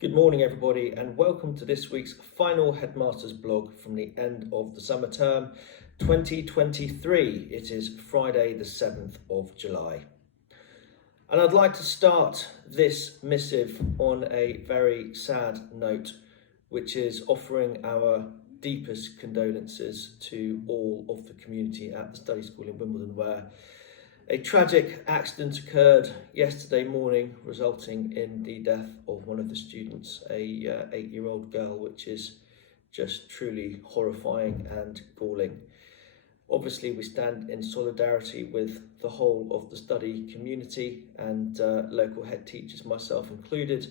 Good morning, everybody, and welcome to this week's final Headmasters blog from the end of the summer term 2023. It is Friday, the 7th of July. And I'd like to start this missive on a very sad note, which is offering our deepest condolences to all of the community at the study school in Wimbledon, where a tragic accident occurred yesterday morning, resulting in the death of one of the students, a 8-year-old girl, which is just truly horrifying and galling. Obviously, we stand in solidarity with the whole of the study community, and local head teachers, myself included,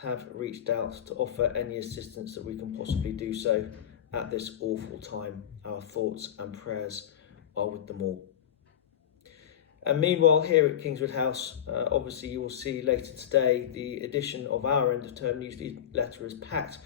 have reached out to offer any assistance that we can possibly do so at this awful time. Our thoughts and prayers are with them all. And meanwhile, here at Kingswood House, obviously you will see later today the edition of our end of term newsletter is packed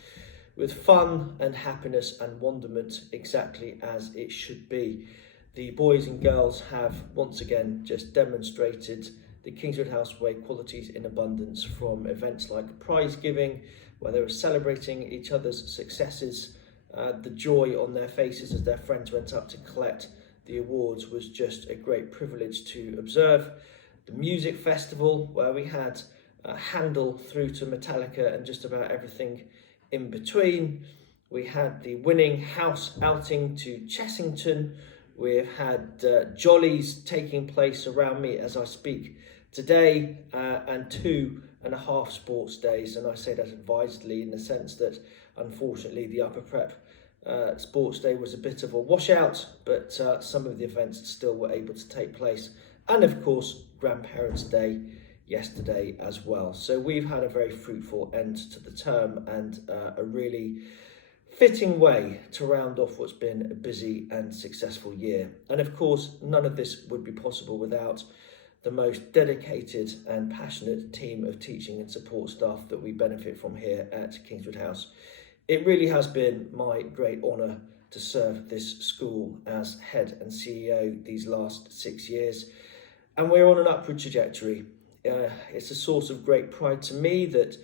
with fun and happiness and wonderment, exactly as it should be. The boys and girls have once again just demonstrated the Kingswood House way qualities in abundance, from events like prize giving, where they were celebrating each other's successes. The joy on their faces as their friends went up to collect the awards was just a great privilege to observe. The music festival, where we had Handel through to Metallica and just about everything in between. We had the winning house outing to Chessington. We've had jollies taking place around me as I speak today, and 2.5 sports days. And I say that advisedly in the sense that unfortunately the upper prep sports day was a bit of a washout, but some of the events still were able to take place. And of course, Grandparents' Day yesterday as well. So we've had a very fruitful end to the term, and a really fitting way to round off what's been a busy and successful year. And of course, none of this would be possible without the most dedicated and passionate team of teaching and support staff that we benefit from here at Kingswood House. It really has been my great honour to serve this school as head and CEO these last 6 years, and we're on an upward trajectory. It's a source of great pride to me that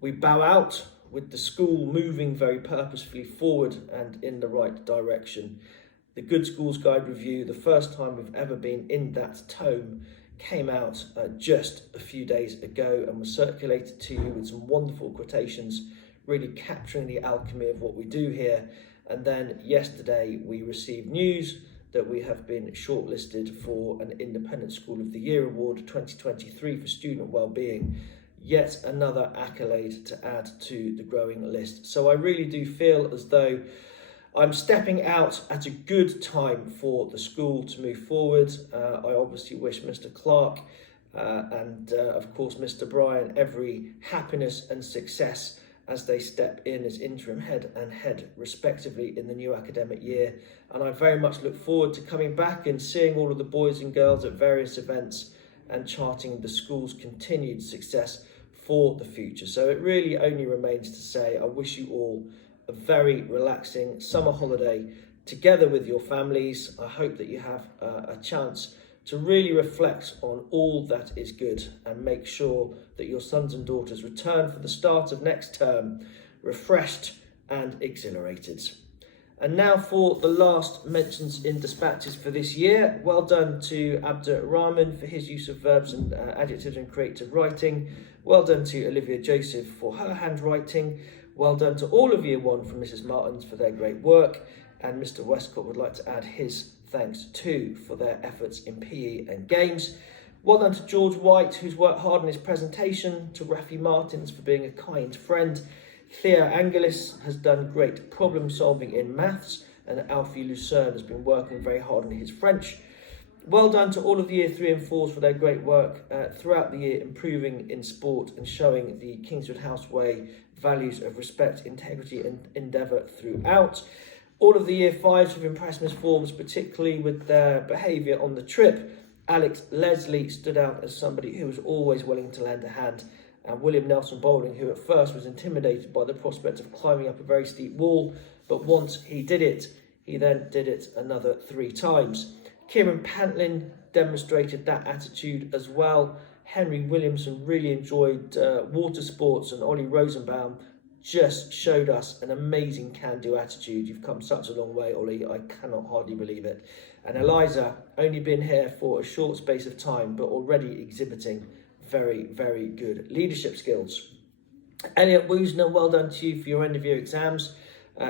we bow out with the school moving very purposefully forward and in the right direction. The Good Schools Guide review, the first time we've ever been in that tome, came out just a few days ago and was circulated to you with some wonderful quotations, really capturing the alchemy of what we do here. And then yesterday we received news that we have been shortlisted for an Independent School of the Year Award 2023 for student wellbeing. Yet another accolade to add to the growing list. So I really do feel as though I'm stepping out at a good time for the school to move forward. I obviously wish Mr. Clark and of course Mr. Bryan every happiness and success as they step in as interim head and head respectively in the new academic year. And I very much look forward to coming back and seeing all of the boys and girls at various events and charting the school's continued success for the future. So it really only remains to say I wish you all a very relaxing summer holiday together with your families. I hope that you have a chance to really reflect on all that is good and make sure that your sons and daughters return for the start of next term refreshed and exhilarated. And now for the last mentions in dispatches for this year. Well done to Abdur Rahman for his use of verbs and adjectives in creative writing. Well done to Olivia Joseph for her handwriting. Well done to all of Year 1 from Mrs. Martins for their great work. And Mr. Westcott would like to add his thanks too for their efforts in PE and games. Well done to George White, who's worked hard on his presentation, to Rafi Martins for being a kind friend. Theo Angelis has done great problem solving in maths, and Alfie Lucerne has been working very hard on his French. Well done to all of the Year 3 and 4s for their great work throughout the year, improving in sport and showing the Kingswood House way values of respect, integrity and endeavour throughout. All of the Year 5s have impressed Miss Forbes, particularly with their behaviour on the trip. Alex Leslie stood out as somebody who was always willing to lend a hand, and William Nelson Bowling, who at first was intimidated by the prospect of climbing up a very steep wall, but once he did it, he then did it another 3 times. Kieran Pantlin demonstrated that attitude as well. Henry Williamson really enjoyed water sports, and Ollie Rosenbaum just showed us an amazing can-do attitude. You've come such a long way, Ollie. I cannot hardly believe it. And Eliza, only been here for a short space of time, but already exhibiting very, very good leadership skills. Elliot Woosner, well done to you for your end-of-year exams.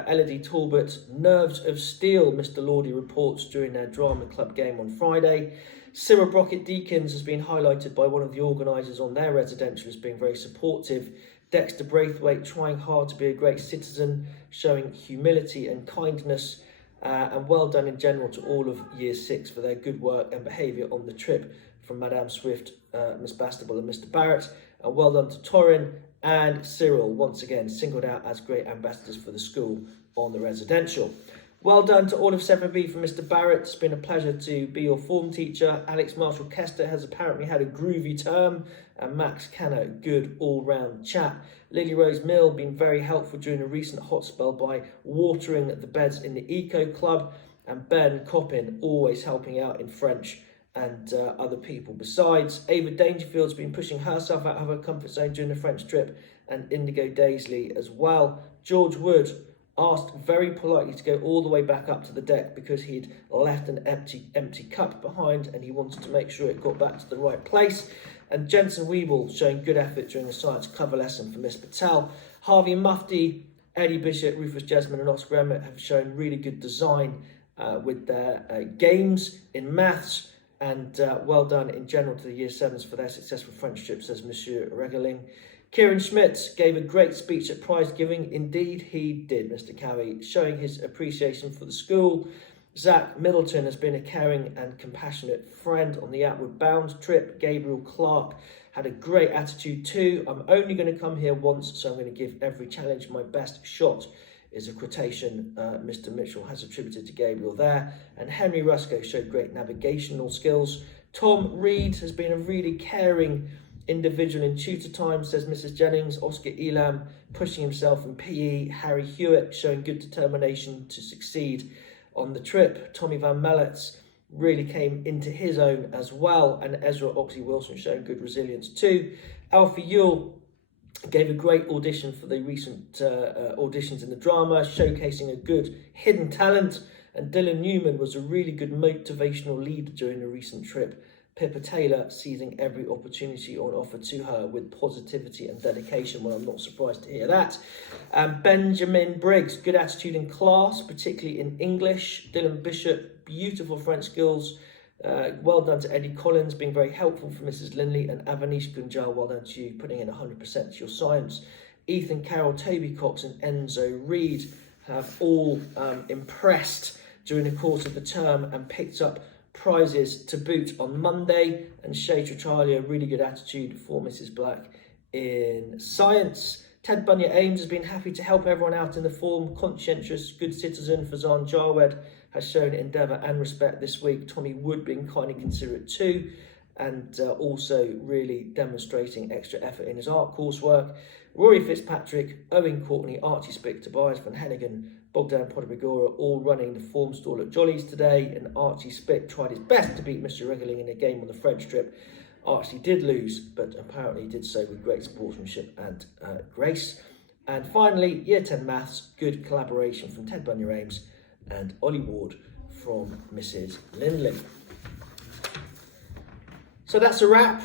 Elodie Talbot, nerves of steel, Mr. Lordy reports during their drama club game on Friday. Cyril Brockett-Deakins has been highlighted by one of the organisers on their residential as being very supportive. Dexter Braithwaite trying hard to be a great citizen, showing humility and kindness, and well done in general to all of Year 6 for their good work and behaviour on the trip from Madame Swift, Miss Bastable and Mr. Barrett. And well done to Torrin and Cyril, once again singled out as great ambassadors for the school on the residential. Well done to all of 7B from Mr. Barrett. It's been a pleasure to be your form teacher. Alex Marshall-Kester has apparently had a groovy term, and Max Canner, good all-round chap. Lily Rose Mill been very helpful during a recent hot spell by watering the beds in the Eco Club, and Ben Coppin always helping out in French and other people. Besides, Ava Dangerfield's been pushing herself out of her comfort zone during the French trip, and Indigo Daisley as well. George Wood asked very politely to go all the way back up to the deck because he'd left an empty cup behind and he wanted to make sure it got back to the right place. And Jensen Weeble showing good effort during the science cover lesson for Miss Patel. Harvey Mufti, Eddie Bishop, Rufus Jesmond and Oscar Emmett have shown really good design with their games in maths, and well done in general to the Year 7s for their successful French trip, says Monsieur Regeling. Kieran Schmidt gave a great speech at prize giving. Indeed, he did, Mr. Cowie, showing his appreciation for the school. Zach Middleton has been a caring and compassionate friend on the Outward Bound trip. Gabriel Clark had a great attitude too. I'm only going to come here once, so I'm going to give every challenge my best shot, is a quotation Mr. Mitchell has attributed to Gabriel there. And Henry Rusco showed great navigational skills. Tom Reed has been a really caring individual in tutor time, says Mrs. Jennings. Oscar Elam pushing himself in PE. Harry Hewitt showing good determination to succeed on the trip. Tommy Van Melletz really came into his own as well, and Ezra Oxley-Wilson showing good resilience too. Alfie Yule gave a great audition for the recent auditions in the drama, showcasing a good hidden talent, and Dylan Newman was a really good motivational leader during the recent trip. Pippa Taylor seizing every opportunity on offer to her with positivity and dedication. Well, I'm not surprised to hear that. Benjamin Briggs, good attitude in class, particularly in English. Dylan Bishop, beautiful French skills. Well done to Eddie Collins, being very helpful for Mrs. Lindley. And Avanish Gunjal, well done to you, putting in 100% to your science. Ethan Carroll, Toby Cox and Enzo Reed have all impressed during the course of the term and picked up prizes to boot on Monday. And Shay Tritalia, really good attitude for Mrs. Black in science. Ted Bunya Ames has been happy to help everyone out in the form. Conscientious, good citizen. Fazan Jarwed has shown endeavour and respect this week. Tommy Wood being kindly considerate too, and also really demonstrating extra effort in his art coursework. Rory Fitzpatrick, Owen Courtney, Archie Spick, Tobias Van Hennigan, Bogdan Podbigora all running the form stall at Jolly's today, and Archie Spick tried his best to beat Mr. Regeling in a game on the French trip. Archie did lose, but apparently did so with great sportsmanship and grace. And finally, Year 10 Maths, good collaboration from Ted Bunya Ames and Ollie Ward from Mrs. Lindley. So that's a wrap.